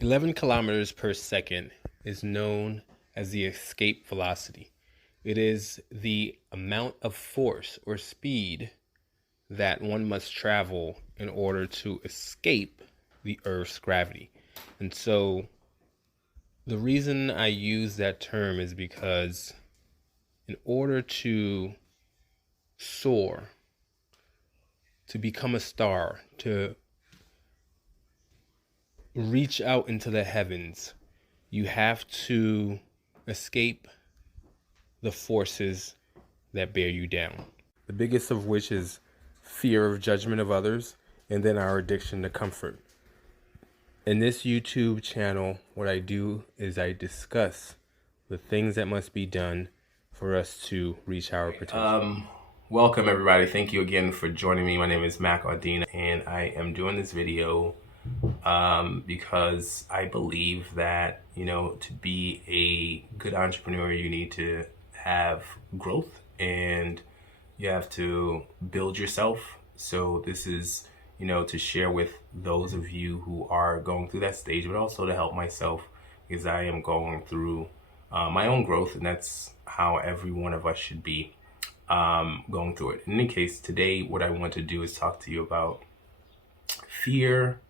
11 kilometers per second is known as the escape velocity. It is the amount of force or speed that one must travel in order to escape the Earth's gravity. And so the reason I use that term is because in order to soar, to become a star, to reach out into the heavens, you have to escape the forces that bear you down. The biggest of which is fear of judgment of others, and then our addiction to comfort. In this YouTube channel, what I do is I discuss the things that must be done for us to reach our potential. Welcome everybody. Thank you again for joining me. My name is Mac Audina, and I am doing this video because I believe that, to be a good entrepreneur, you need to have growth and you have to build yourself. So this is, to share with those of you who are going through that stage, but also to help myself because I am going through my own growth, and that's how every one of us should be going through it. In any case, today what I want to do is talk to you about fear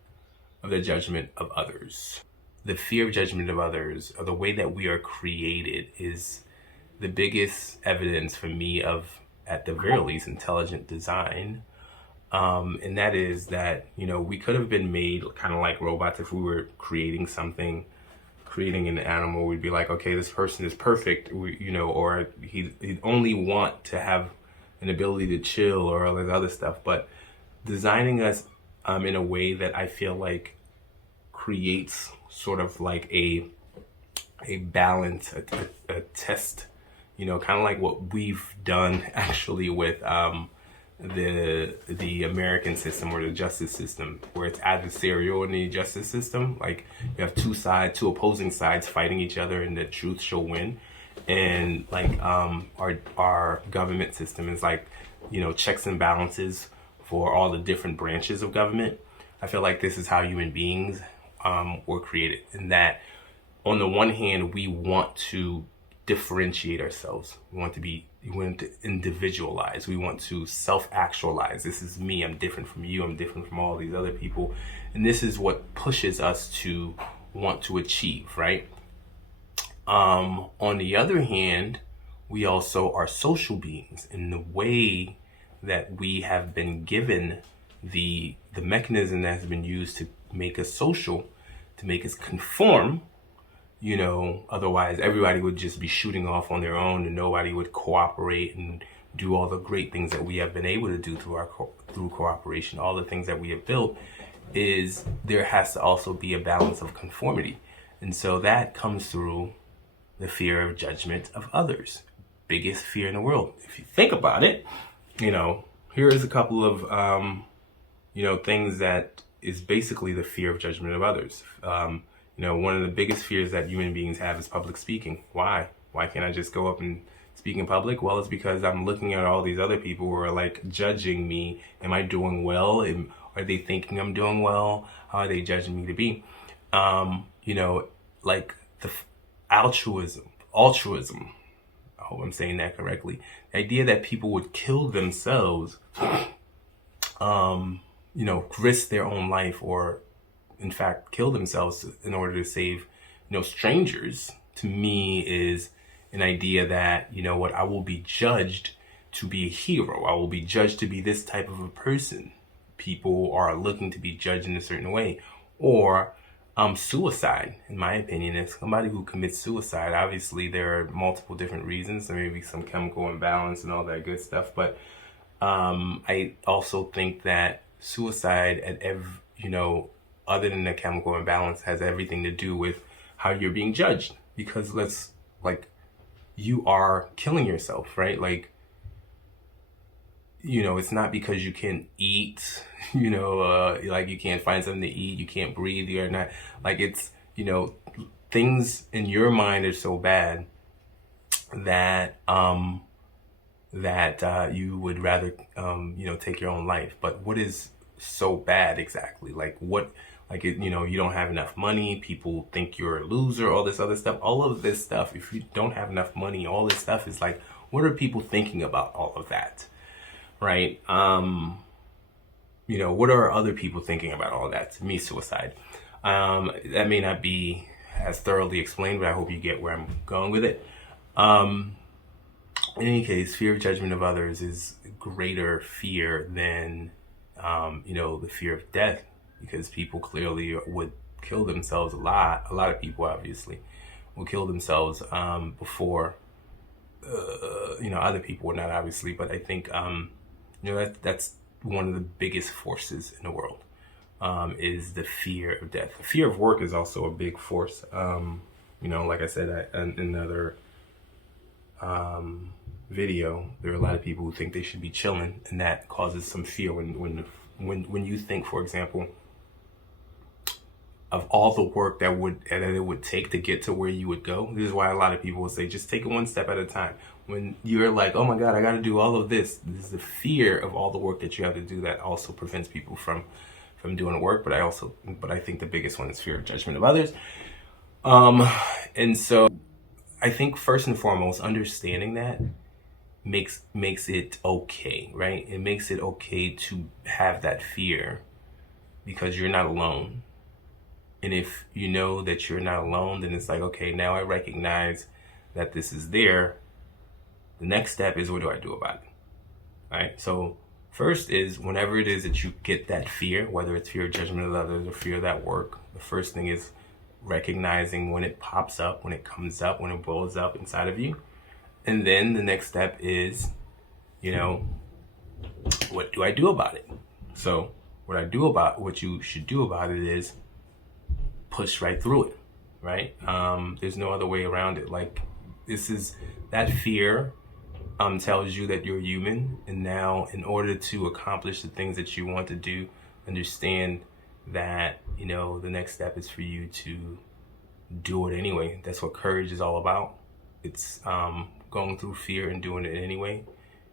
of the judgment of others. The fear of judgment of others, or the way that we are created, is the biggest evidence for me of, at the very least, intelligent design. And that is that, we could have been made kind of like robots. If we were creating something, creating an animal, we'd be like, okay, this person is perfect, or he'd only want to have an ability to chill or all this other stuff. But designing us in a way that I feel like creates sort of like a balance, a test, kind of like what we've done actually with the American system or the justice system, where it's adversarial in the justice system. Like you have two opposing sides fighting each other, and the truth shall win. And like our government system is like, checks and balances for all the different branches of government. I feel like this is how human beings were created, in that on the one hand, we want to differentiate ourselves. We want to individualize. We want to self-actualize. This is me. I'm different from you. I'm different from all these other people. And this is what pushes us to want to achieve, right? On the other hand, we also are social beings, in the way that we have been given the mechanism that has been used to make us social, to make us conform. Otherwise everybody would just be shooting off on their own, and nobody would cooperate and do all the great things that we have been able to do through cooperation. All the things that we have built, is there has to also be a balance of conformity. And so that comes through the fear of judgment of others. Biggest fear in the world. If you think about it, here is a couple of things that is basically the fear of judgment of others. One of the biggest fears that human beings have is public speaking. Why? Why can't I just go up and speak in public? Well, it's because I'm looking at all these other people who are like judging me. Am I doing well? Are they thinking I'm doing well? How are they judging me to be? Like the altruism. I hope I'm saying that correctly. The idea that people would kill themselves, risk their own life, or in fact kill themselves in order to save, strangers, to me is an idea that, I will be judged to be a hero. I will be judged to be this type of a person. People are looking to be judged in a certain way. Or suicide, in my opinion, is somebody who commits suicide. Obviously, there are multiple different reasons. There may be some chemical imbalance and all that good stuff. But I also think that suicide other than the chemical imbalance, has everything to do with how you're being judged. Because you are killing yourself, right? It's not because you can't eat, you can't find something to eat, you can't breathe, you're not, it's, things in your mind are so bad that, you would rather, take your own life. But what is so bad exactly? Like, you know, you don't have enough money, people think you're a loser, all this other stuff. All of this stuff, if you don't have enough money, all this stuff is like, what are people thinking about all of that, right? You know, what are other people thinking about all of that? To me, suicide. That may not be as thoroughly explained, but I hope you get where I'm going with it. In any case, fear of judgment of others is greater fear than, you know, the fear of death, because people clearly would kill themselves. A lot of people obviously will kill themselves before, you know, other people would not, obviously, but I think, you know, that's one of the biggest forces in the world, is the fear of death. The fear of work is also a big force. You know, like I said in another video, there are a lot of people who think they should be chilling, and that causes some fear when you think, for example, of all the work that it would take to get to where you would go. This is why a lot of people will say, just take it one step at a time. When you're like, oh my God, I got to do all of this. This is the fear of all the work that you have to do that also prevents people from doing the work. But I think the biggest one is fear of judgment of others. And so I think first and foremost, understanding that makes it okay, right? It makes it okay to have that fear because you're not alone. And if you know that you're not alone, then it's like, okay, now I recognize that this is there. The next step is, what do I do about it? All right. So first is, whenever it is that you get that fear, whether it's fear of judgment of others or fear of that work, the first thing is recognizing when it pops up, when it comes up, when it blows up inside of you. And then the next step is, you know, what do I do about it? So what you should do about it is push right through it, right? There's no other way around it. Like, that fear tells you that you're human, and now in order to accomplish the things that you want to do, understand that, you know, the next step is for you to do it anyway. That's what courage is all about. It's going through fear and doing it anyway.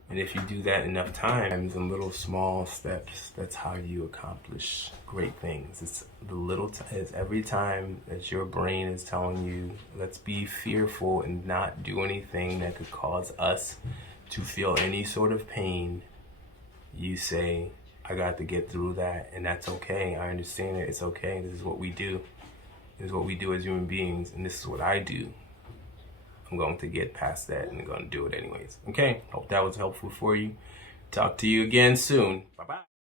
And if you do that enough times in little small steps, that's how you accomplish great things. It's it's every time that your brain is telling you, let's be fearful and not do anything that could cause us to feel any sort of pain, you say, I got to get through that, and that's okay. I understand it. It's okay. This is what we do. This is what we do as human beings, and this is what I do. I'm going to get past that, and I'm going to do it anyways. Okay, hope that was helpful for you. Talk to you again soon. Bye-bye.